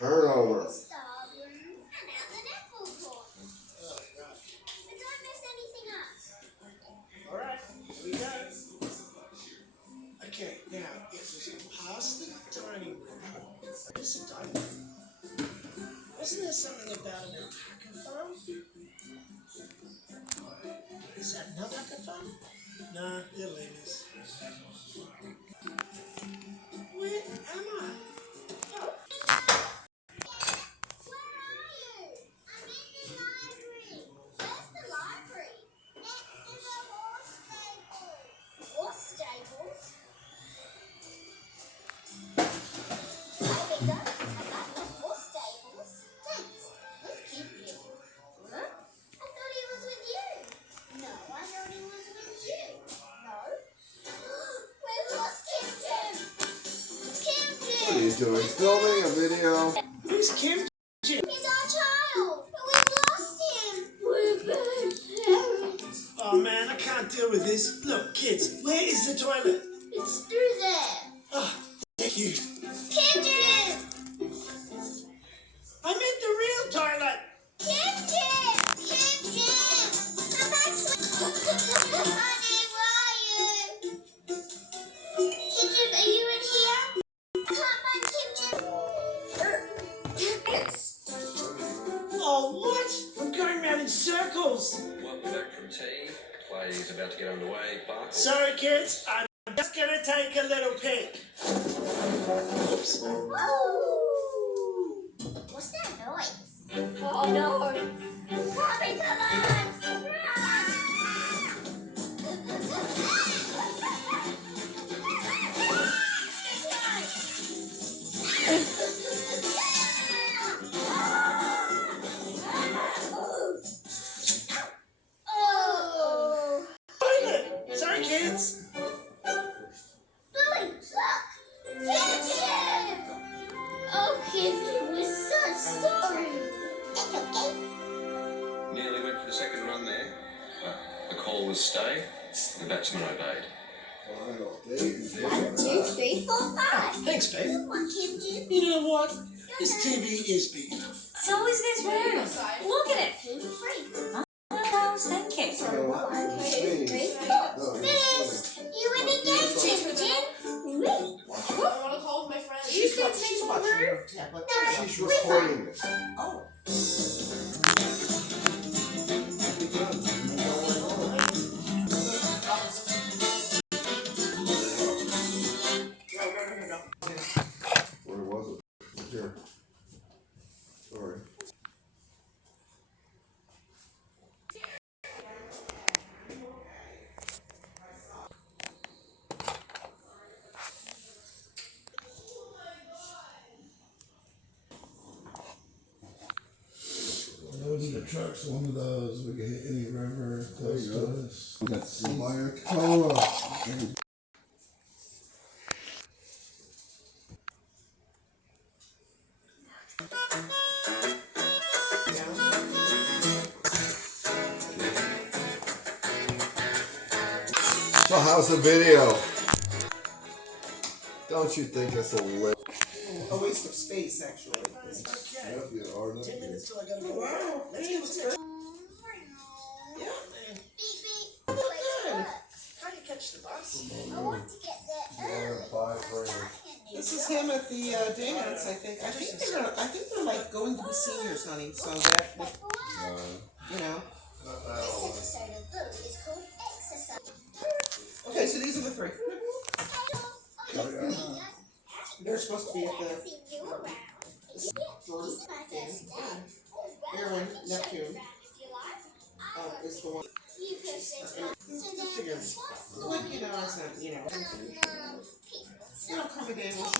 Turnover. Alright, here we go. Okay, now, if we can pass the dining room. Where's the dining room? Wasn't there something about an alpaca farm? Is that an alpaca farm? No, they're ladies. Where am I? Oh. What are you doing? Filming a video? Who's Kim? He's our child, but we've lost him. We're bad parents. Oh man, I can't deal with this. Look, kids, where is the toilet? It's through there. Oh, thank you. Pigeon! I meant the real toilet. Pigeon! Pigeon! Come back to Honey, where are you? Pigeon, are you in here? Come on, Pigeon. Oh, what? I'm going round in circles. Welcome back from tea. Play is about to get underway, but... Sorry, kids. I'm just going to take a little peek. Oops. Whoa! What's that noise? Oh no! Mommy, come on! Oh! Toilet. Sorry, kids. Billy, look! Pigeon! Oh, Pigeon, we're so sorry. It's okay. Nearly went for the second run there, but the call was stay, and the batsman obeyed. 1, 2, 3, 4, 5. Thanks, babe. Come on, Pigeon. You know what? This TV is big enough. So is this room. Look at it. 2, 3. Oh, thank you. 1, 2, 3, 4. Finished. You win again, Pigeon. Wait. I want to call with my friends. She's watching her tablet. No, She's we're recording this. Oh. Where was it? Here. Sorry. Those are the trucks, one of those, we can hit any river close you to go. us. That's my cola. So how's the video? Don't you think it's a little? A waste of space, actually. It's okay. Yep, you are not 10 minutes till I gotta go. Wow, Let's thanks. get to Yeah. man. Beep, beep. Oh, good. How do you catch the bus? I want to get there early. This is him at the dance, I think. I think they're like going to be seniors, honey. So that, you know. This episode of Foodie is called Exercise. Okay, so these are the three. They're supposed to be at the Aaron, Neptune. Is the one. Figure. Like, you know, it's not, you know, accommodate.